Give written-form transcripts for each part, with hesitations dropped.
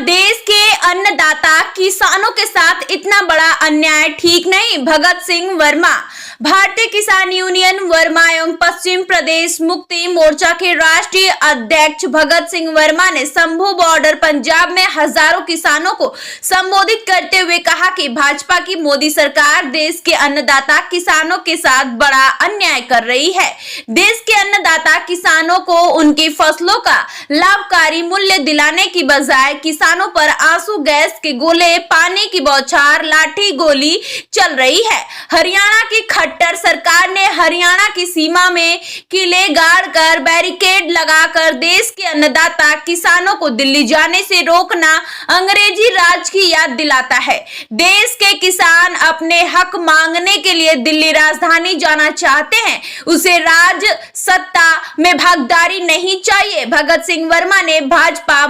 देश के अन्नदाता किसानों के साथ इतना बड़ा अन्याय ठीक नहीं। भगत सिंह वर्मा। भारतीय किसान यूनियन वर्मा एवं पश्चिम प्रदेश मुक्ति मोर्चा के राष्ट्रीय अध्यक्ष भगत सिंह वर्मा ने शंभू बॉर्डर पंजाब में हजारों किसानों को संबोधित करते हुए कहा कि भाजपा की मोदी सरकार देश के अन्नदाता किसानों के साथ बड़ा अन्याय कर रही है। देश के अन्नदाता किसानों को उनकी फसलों का लाभकारी मूल्य दिलाने की बजाय किसानों पर आंसू गैस के गोले, पानी की बौछार, लाठी गोली चल रही है। हरियाणा की खट्टर सरकार ने हरियाणा की सीमा में किले गाड़कर बैरिकेड लगाकर देश के अन्नदाता किसानों को दिल्ली जाने से रोकना अंग्रेजी राज की याद दिलाता है। देश के किसान अपने हक मांगने के लिए दिल्ली राजधानी जाना चाहते हैं, उसे राज सत्ता में भागीदारी नहीं चाहिए। भगत सिंह वर्मा ने भाजपा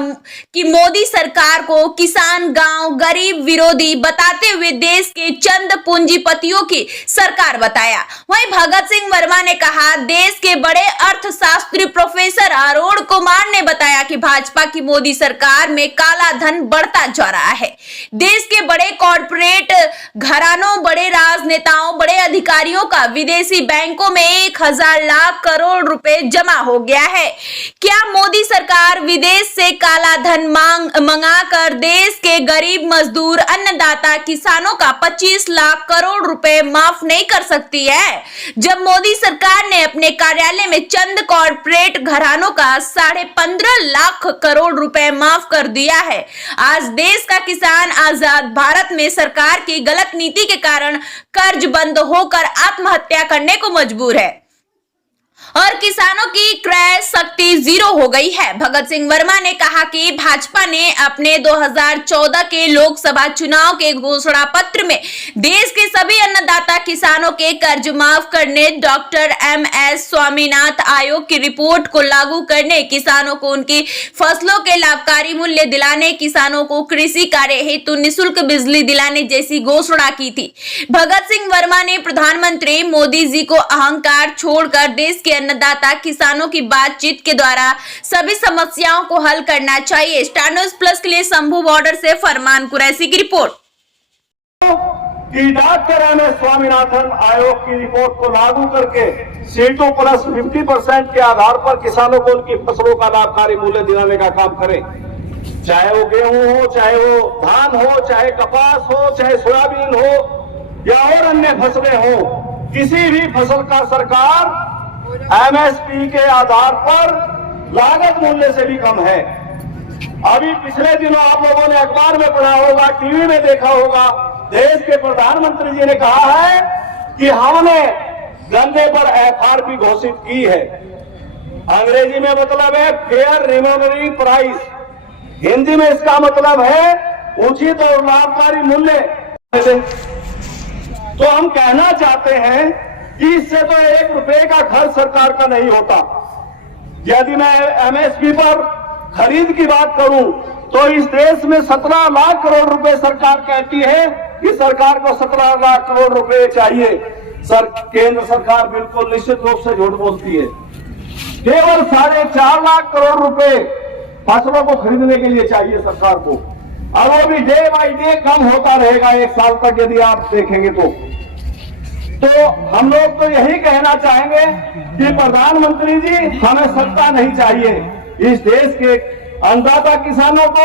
की मोदी सरकार को किसान, गांव, गरीब विरोधी बताते हुए देश के चंद पूंजीपतियों की सरकार बताया। वहीं भगत सिंह वर्मा ने कहा, देश के बड़े अर्थशास्त्री प्रोफेसर अरुण कुमार ने बताया कि भाजपा की मोदी सरकार में काला धन बढ़ता जा रहा है। देश के बड़े कॉर्पोरेट घरानों, बड़े राजनेताओं, बड़े अधिकारियों का विदेशी बैंकों में 1000 लाख करोड़ रुपए जमा हो गया है। क्या मोदी सरकार विदेश से काला धन मंगाकर देश के गरीब मजदूर, अन्नदाता किसानों का 25 लाख करोड़ रुपए माफ नहीं कर सकती है? जब मोदी सरकार ने अपने कार्यालय में चंद कॉर्पोरेट घरानों का 15.5 लाख करोड़ रुपए माफ कर दिया है। आज देश का किसान आजाद भारत में सरकार की गलत नीति के कारण कर्ज बंद होकर आत्महत्या करने को मजबूर है और किसानों की क्रय शक्ति जीरो हो गई है। भगत सिंह वर्मा ने कहा कि भाजपा ने अपने 2014 के लोकसभा चुनाव के घोषणा पत्र में देश के सभी अन्नदाता किसानों के कर्ज माफ करने, डॉक्टर MS स्वामीनाथन आयोग की रिपोर्ट को लागू करने, किसानों को उनकी फसलों के लाभकारी मूल्य दिलाने, किसानों को कृषि कार्य हेतु निःशुल्क बिजली दिलाने जैसी घोषणा की थी। भगत सिंह वर्मा ने प्रधानमंत्री मोदी जी को अहंकार छोड़कर देश के अन्नदाता किसानों की बातचीत के द्वारा सभी समस्याओं को हल करना चाहिए। स्टार न्यूज़ प्लस के लिए शंभू बॉर्डर से फरमान कुरैशी की रिपोर्ट। कि डॉक्टर MS स्वामीनाथन आयोग की रिपोर्ट को लागू करके सीटों प्लस 50% के आधार पर किसानों को उनकी फसलों का लाभकारी मूल्य दिलाने का काम करें। चाहे वो गेहूं हो, चाहे वो धान हो, चाहे कपास हो, चाहे सोयाबीन हो या और अन्य फसलें हो, किसी भी फसल का सरकार MSP के आधार पर लागत मूल्य से भी कम है। अभी पिछले दिनों आप लोगों ने अखबार में पढ़ा होगा, टीवी में देखा होगा, देश के प्रधानमंत्री जी ने कहा है कि हमने गन्ने पर FRP घोषित की है। अंग्रेजी में मतलब है फेयर रिम्यूनरेटिंग प्राइस, हिंदी में इसका मतलब है उचित और लाभकारी मूल्य। तो हम कहना चाहते हैं कि इससे तो 1 रुपए का खर्च सरकार का नहीं होता। यदि मैं MSP पर खरीद की बात करूं तो इस देश में 17 लाख करोड़ रुपए सरकार कहती है कि सरकार को 17 लाख करोड़ रुपए चाहिए। केंद्र सरकार बिल्कुल निश्चित रूप से झूठ बोलती है। केवल 4.5 लाख करोड़ रुपए फसलों को खरीदने के लिए चाहिए सरकार को। अब वो भी डे बाई डे कम होता रहेगा 1 साल तक, यदि आप देखेंगे तो हम लोग तो यही कहना चाहेंगे कि प्रधानमंत्री जी, हमें सत्ता नहीं चाहिए। इस देश के अन्नदाता किसानों को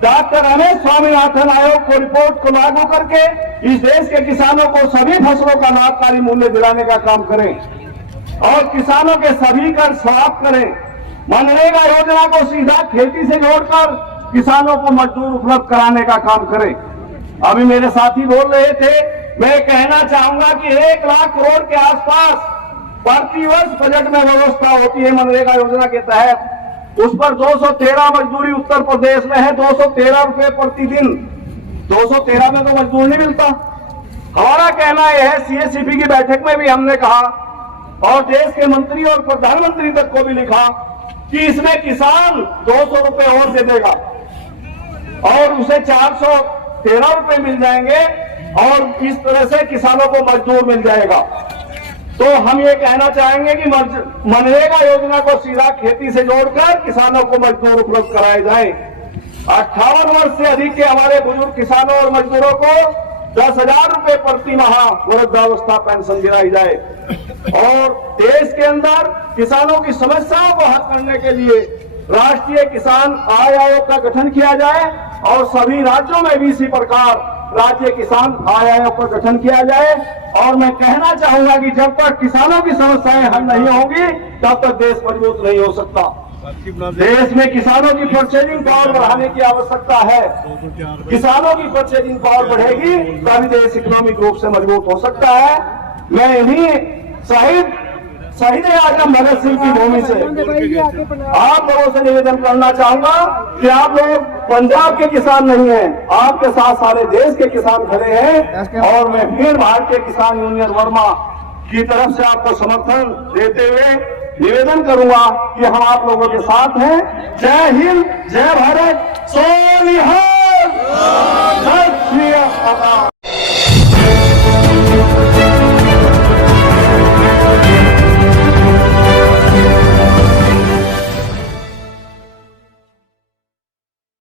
डॉक्टर MS स्वामीनाथन आयोग को रिपोर्ट को लागू करके इस देश के किसानों को सभी फसलों का लाभकारी मूल्य दिलाने का काम करें और किसानों के सभी कर समाप्त करें। मनरेगा योजना को सीधा खेती से जोड़कर किसानों को मजदूर उपलब्ध कराने का काम करें। अभी मेरे साथी बोल रहे थे, मैं कहना चाहूंगा कि 1 लाख करोड़ के आसपास प्रतिवर्ष बजट में व्यवस्था होती है मनरेगा योजना के तहत। उस पर 213 मजदूरी उत्तर प्रदेश में है, 213 रुपए प्रतिदिन। 213 में तो मजदूर नहीं मिलता। हमारा कहना यह है, CSCP की बैठक में भी हमने कहा और देश के मंत्री और प्रधानमंत्री तक को भी लिखा कि इसमें किसान 200 रुपए और दे देगा और उसे 413 रुपए मिल जाएंगे और इस तरह से किसानों को मजदूर मिल जाएगा। तो हम ये कहना चाहेंगे कि मनरेगा योजना को सीधा खेती से जोड़कर किसानों को मजदूर उपलब्ध कराए जाए। 58 वर्ष से अधिक के हमारे बुजुर्ग किसानों और मजदूरों को 10,000 रुपए प्रति माह वृद्धावस्था पेंशन दिलाई जाए और देश के अंदर किसानों की समस्याओं को हल करने के लिए राष्ट्रीय किसान आय आयोग का गठन किया जाए और सभी राज्यों में भी इसी प्रकार राज्य किसान आय आयोग का गठन किया जाए। और मैं कहना चाहूंगा कि जब तक किसानों की समस्याएं हल नहीं होंगी तब तक देश मजबूत नहीं हो सकता। देश में किसानों की परचेजिंग पावर बढ़ाने की आवश्यकता है। किसानों की परचेजिंग पावर बढ़ेगी तभी देश इकोनॉमिक रूप से मजबूत हो सकता है। मैं इन्हीं शहीद आजम भगत सिंह की भूमि से आप लोगों से निवेदन करना चाहूंगा कि आप लोग पंजाब के किसान नहीं हैं, आपके साथ सारे देश के किसान खड़े हैं और मैं फिर भारतीय किसान यूनियन वर्मा की तरफ से आपको समर्थन देते हुए निवेदन करूंगा कि हम आप लोगों के साथ हैं। जय हिंद, जय भारत।